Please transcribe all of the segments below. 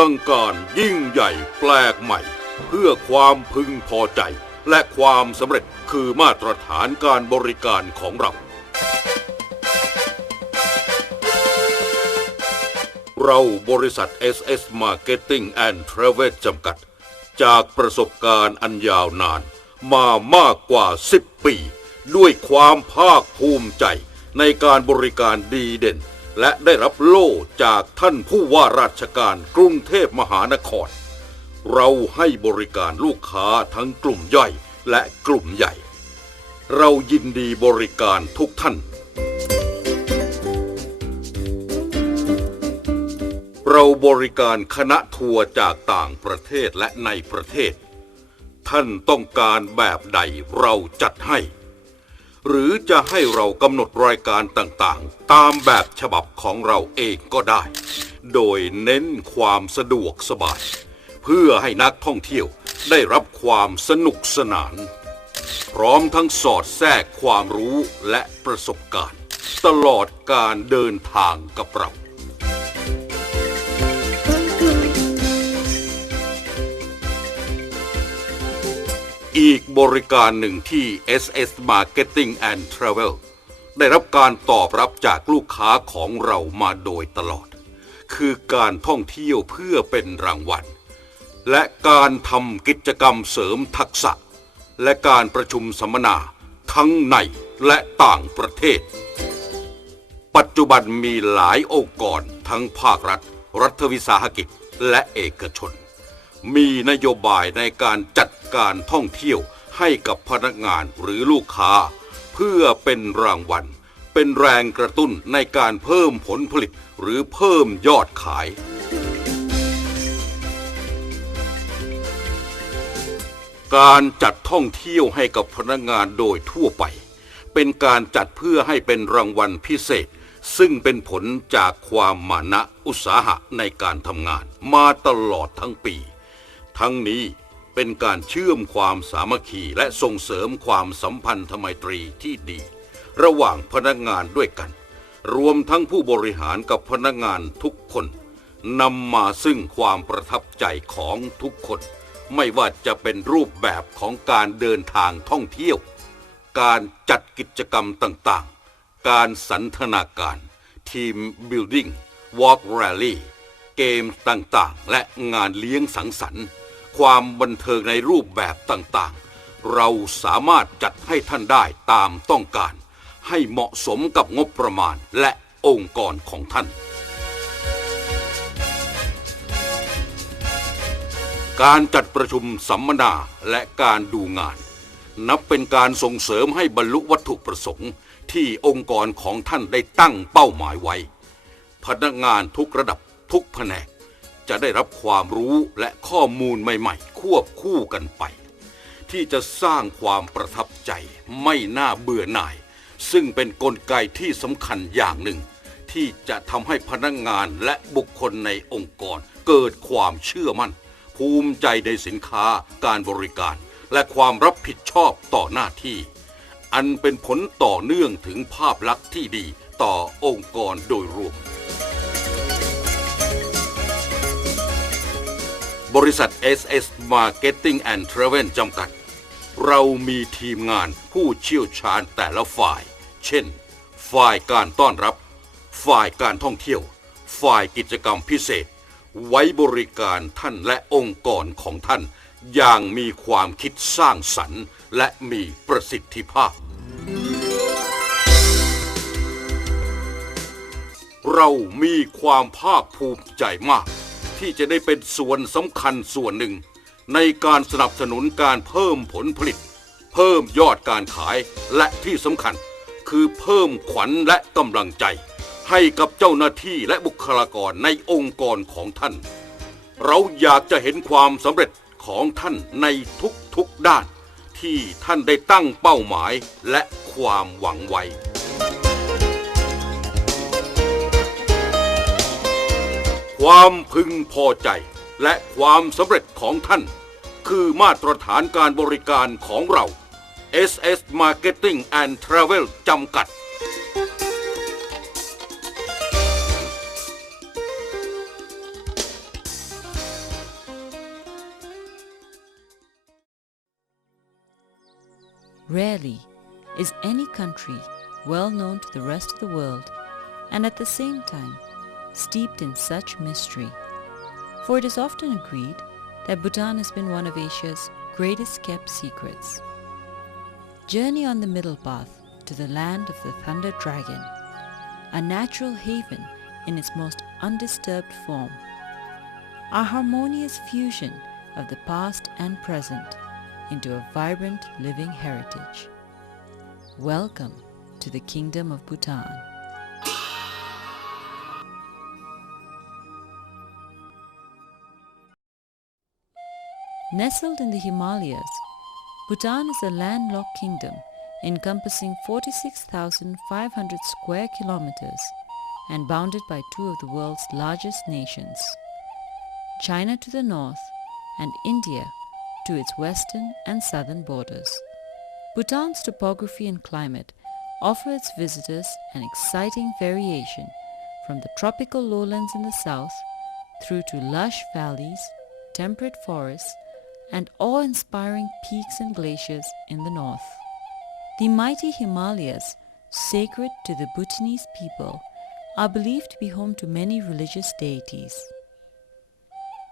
ลังการยิ่งใหญ่แปลกใหม่เพื่อความพึงพอใจและความสำเร็จคือมาตรฐานการบริการของเราบริษัท SS Marketing and Travel จำกัดจากประสบการณ์อันยาวนานมามากกว่า10 ปีด้วยความภาคภูมิใจในการบริการดีเด่นและได้รับโล่จากท่านผู้ว่าราชการกรุงเทพมหานครเราให้บริการลูกค้าทั้งกลุ่มย่อยและกลุ่มใหญ่เรายินดีบริการทุกท่านเราบริการคณะทัวร์จากต่างประเทศและในประเทศท่านต้องการแบบใดเราจัดให้หรือจะให้เรากำหนดรายการต่างๆตามแบบฉบับของเราเองก็ได้โดยเน้นความสะดวกสบายเพื่อให้นักท่องเที่ยวได้รับความสนุกสนานพร้อมทั้งสอดแทรกความรู้และประสบการณ์ตลอดการเดินทางกับเราอีกบริการหนึ่งที่ SS Marketing and Travel ได้รับการตอบรับจากลูกค้าของเรามาโดยตลอดคือการท่องเที่ยวเพื่อเป็นรางวัลและการทำกิจกรรมเสริมทักษะและการประชุมสัมมนาทั้งในและต่างประเทศปัจจุบันมีหลายองค์กรทั้งภาครัฐรัฐวิสาหกิจและเอกชนมีนโยบายในการจัดการท่องเที่ยวให้กับพนักงานหรือลูกค้าเพื่อเป็นรางวัลเป็นแรงกระตุ้นในการเพิ่มผลผลิตหรือเพิ่มยอดขายการจัดท่องเที่ยวให้กับพนักงานโดยทั่วไปเป็นการจัดเพื่อให้เป็นรางวัลพิเศษซึ่งเป็นผลจากความมานะอุตสาหะในการทำงานมาตลอดทั้งปีทั้งนี้เป็นการเชื่อมความสามัคคีและส่งเสริมความสัมพันธไมตรีที่ดีระหว่างพนักงานด้วยกันรวมทั้งผู้บริหารกับพนักงานทุกคนนำมาซึ่งความประทับใจของทุกคนไม่ว่าจะเป็นรูปแบบของการเดินทางท่องเที่ยวการจัดกิจกรรมต่างๆการสันทนาการทีมบิลดิ้งวอล์กแรลลี่เกมต่างๆและงานเลี้ยงสังสรรค์ความบันเทิงในรูปแบบต่างๆเราสามารถจัดให้ท่านได้ตามต้องการให้เหมาะสมกับงบประมาณและองค์กรของท่านการจัดประชุมสัมมนาและการดูงานนับเป็นการส่งเสริมให้บรรลุวัตถุประสงค์ที่องค์กรของท่านได้ตั้งเป้าหมายไว้พนักงานทุกระดับทุกแผนกจะได้รับความรู้และข้อมูลใหม่ๆควบคู่กันไปที่จะสร้างความประทับใจไม่น่าเบื่อหน่ายซึ่งเป็นกลไกที่สำคัญอย่างหนึ่งที่จะทำให้พนักงานและบุคคลในองค์กรเกิดความเชื่อมั่นภูมิใจในสินค้าการบริการและความรับผิดชอบต่อหน้าที่อันเป็นผลต่อเนื่องถึงภาพลักษณ์ที่ดีต่อองค์กรโดยรวมบริษัท SS Marketing and Travel จำกัดเรามีทีมงานผู้เชี่ยวชาญแต่ละฝ่ายเช่นฝ่ายการต้อนรับฝ่ายการท่องเที่ยวฝ่ายกิจกรรมพิเศษไว้บริการท่านและองค์กรของท่านอย่างมีความคิดสร้างสรรค์และมีประสิทธิภาพเรามีความภาคภูมิใจมากที่จะได้เป็นส่วนสำคัญส่วนหนึ่งในการสนับสนุนการเพิ่มผลผลิตเพิ่มยอดการขายและที่สำคัญคือเพิ่มขวัญและกำลังใจให้กับเจ้าหน้าที่และบุคลากรในองค์กรของท่านเราอยากจะเห็นความสำเร็จของท่านในทุกด้านที่ท่านได้ตั้งเป้าหมายและความหวังไว้ความพึงพอใจและความสำเร็จของท่านคือมาตรฐานการบริการของเรา SS Marketing and Travel จำกัด Rarely is any country well known to the rest of the world and at the same time steeped in such mystery, for it is often agreed that Bhutan has been one of Asia's greatest kept secrets. Journey on the middle path to the land of the Thunder Dragon, a natural haven in its most undisturbed form, a harmonious fusion of the past and present into a vibrant living heritage. Welcome to the Kingdom of Bhutan. Nestled in the Himalayas, Bhutan is a landlocked kingdom encompassing 46,500 square kilometers and bounded by two of the world's largest nations, China to the north and India to its western and southern borders. Bhutan's topography and climate offer its visitors an exciting variation from the tropical lowlands in the south through to lush valleys, temperate forests, and awe-inspiring peaks and glaciers in the north. The mighty Himalayas, sacred to the Bhutanese people, are believed to be home to many religious deities.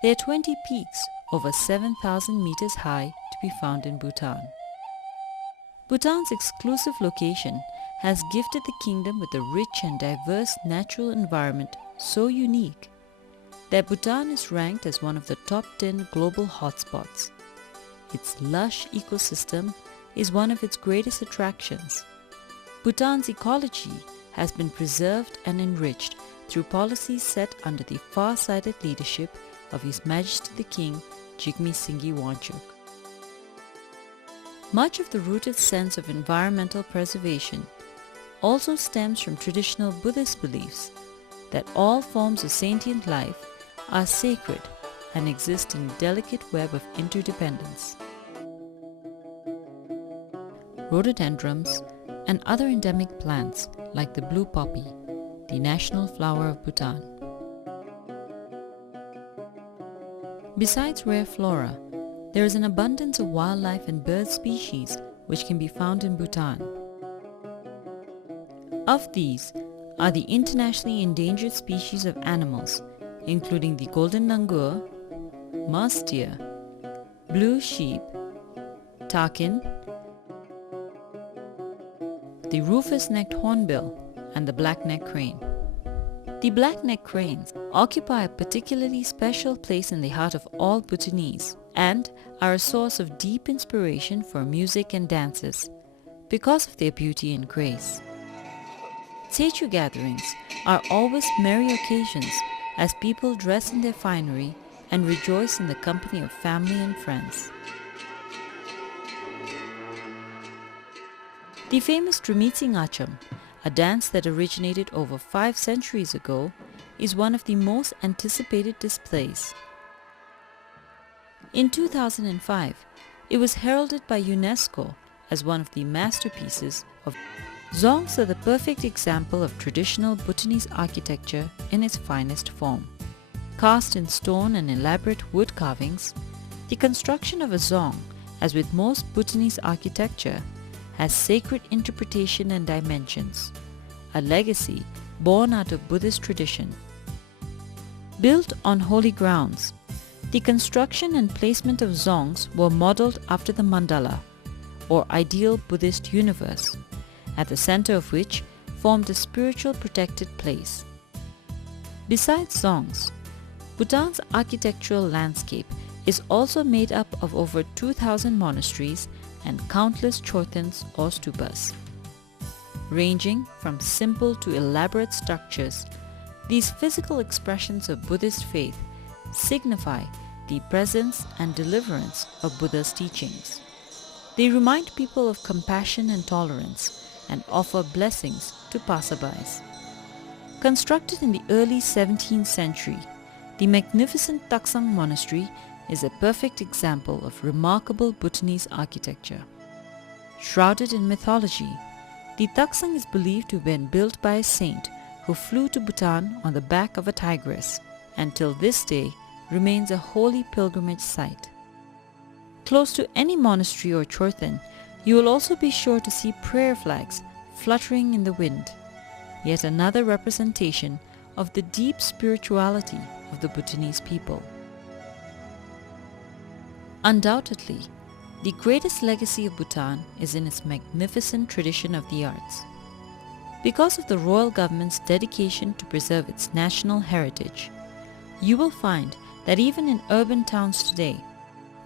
There are 20 peaks over 7,000 meters high to be found in Bhutan. Bhutan's exclusive location has gifted the kingdom with a rich and diverse natural environment so unique that Bhutan is ranked as one of the top 10 global hotspots. Its lush ecosystem is one of its greatest attractions. Bhutan's ecology has been preserved and enriched through policies set under the far-sighted leadership of His Majesty the King Jigme Singye Wanchuk. Much of the rooted sense of environmental preservation also stems from traditional Buddhist beliefs that all forms of sentient life are sacred and exist in a delicate web of interdependence. Rhododendrons and other endemic plants like the blue poppy, the national flower of Bhutan. Besides rare flora, there is an abundance of wildlife and bird species which can be found in Bhutan. Of these are the internationally endangered species of animals, including the golden langur, mouse deer, blue sheep, takin, the rufous-necked hornbill, and the black-necked crane. The black-necked cranes occupy a particularly special place in the heart of all Bhutanese and are a source of deep inspiration for music and dances because of their beauty and grace. Techu gatherings are always merry occasions as people dress in their finery and rejoice in the company of family and friends. The famous Tramitsi Ngacham, a dance that originated over 5 centuries ago, is one of the most anticipated displays. In 2005, it was heralded by UNESCO as one of the masterpieces of Zongs are the perfect example of traditional Bhutanese architecture in its finest form. Cast in stone and elaborate wood carvings, the construction of a zong, as with most Bhutanese architecture, has sacred interpretation and dimensions, a legacy born out of Buddhist tradition. Built on holy grounds, the construction and placement of zongs were modeled after the mandala, or ideal Buddhist universe, at the center of which formed a spiritual protected place. Besides zongs, Bhutan's architectural landscape is also made up of over 2,000 monasteries and countless chortens or stupas. Ranging from simple to elaborate structures, these physical expressions of Buddhist faith signify the presence and deliverance of Buddha's teachings. They remind people of compassion and tolerance and offer blessings to passerbys. Constructed in the early 17th century, the magnificent Taksang Monastery is a perfect example of remarkable Bhutanese architecture. Shrouded in mythology, the Taksang is believed to have been built by a saint who flew to Bhutan on the back of a tigress, and till this day remains a holy pilgrimage site. Close to any monastery or chorten, You will also be sure to see prayer flags fluttering in the wind, yet another representation of the deep spirituality of the Bhutanese people. Undoubtedly, the greatest legacy of Bhutan is in its magnificent tradition of the arts. Because of the royal government's dedication to preserve its national heritage, you will find that even in urban towns today,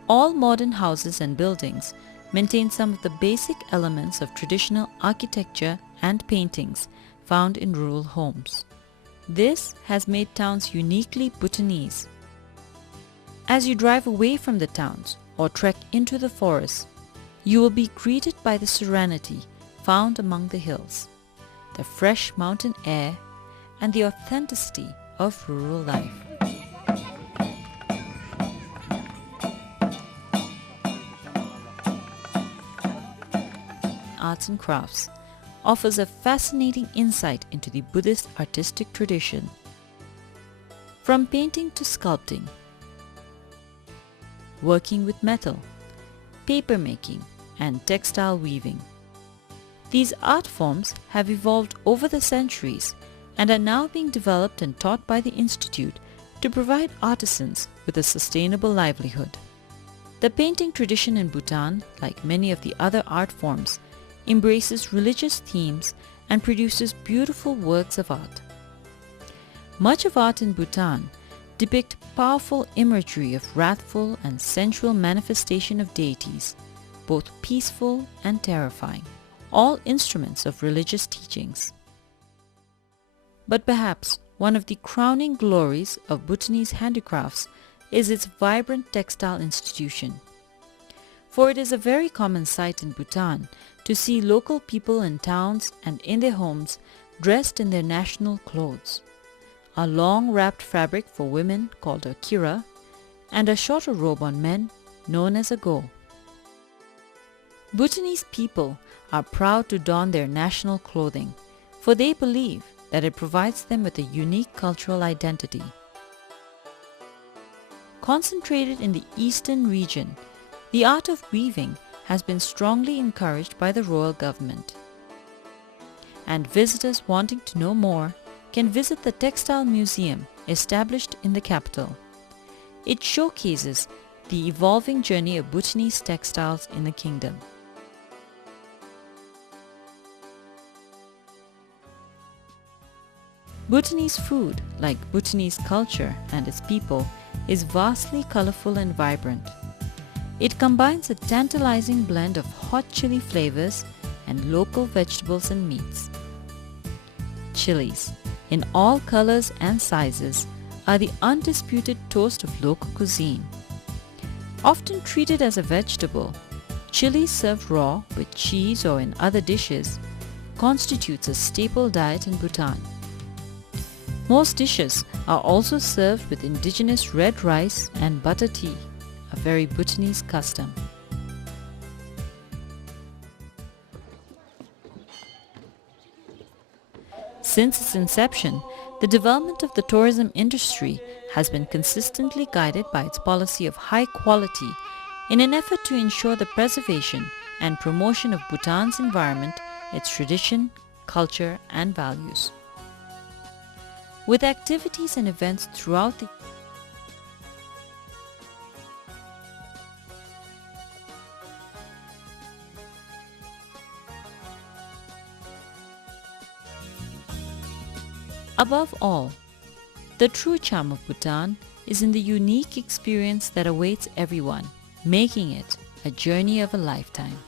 all modern houses and buildings maintain some of the basic elements of traditional architecture and paintings found in rural homes. This has made towns uniquely Bhutanese. As you drive away from the towns or trek into the forests, you will be greeted by the serenity found among the hills, the fresh mountain air, and the authenticity of rural life. Arts and crafts offers a fascinating insight into the Buddhist artistic tradition. From painting to sculpting, working with metal, paper making, and textile weaving. These art forms have evolved over the centuries and are now being developed and taught by the Institute to provide artisans with a sustainable livelihood. The painting tradition in Bhutan, like many of the other art forms, embraces religious themes and produces beautiful works of art. Much of art in Bhutan depict powerful imagery of wrathful and sensual manifestation of deities, both peaceful and terrifying, all instruments of religious teachings. But perhaps one of the crowning glories of Bhutanese handicrafts is its vibrant textile institution. For it is a very common sight in Bhutan to see local people in towns and in their homes dressed in their national clothes, a long wrapped fabric for women called a kira, and a shorter robe on men known as a go. Bhutanese people are proud to don their national clothing, for they believe that it provides them with a unique cultural identity. Concentrated in the eastern region, the art of weaving has been strongly encouraged by the royal government. And visitors wanting to know more can visit the Textile Museum established in the capital. It showcases the evolving journey of Bhutanese textiles in the kingdom. Bhutanese food, like Bhutanese culture and its people, is vastly colorful and vibrant. It combines a tantalizing blend of hot chili flavors and local vegetables and meats. Chilies, in all colors and sizes, are the undisputed toast of local cuisine. Often treated as a vegetable, chili served raw with cheese or in other dishes constitutes a staple diet in Bhutan. Most dishes are also served with indigenous red rice and butter tea, a very Bhutanese custom. Since its inception, the development of the tourism industry has been consistently guided by its policy of high quality in an effort to ensure the preservation and promotion of Bhutan's environment, its tradition, culture, and values. With activities and events throughout the Above all, the true charm of Bhutan is in the unique experience that awaits everyone, making it a journey of a lifetime.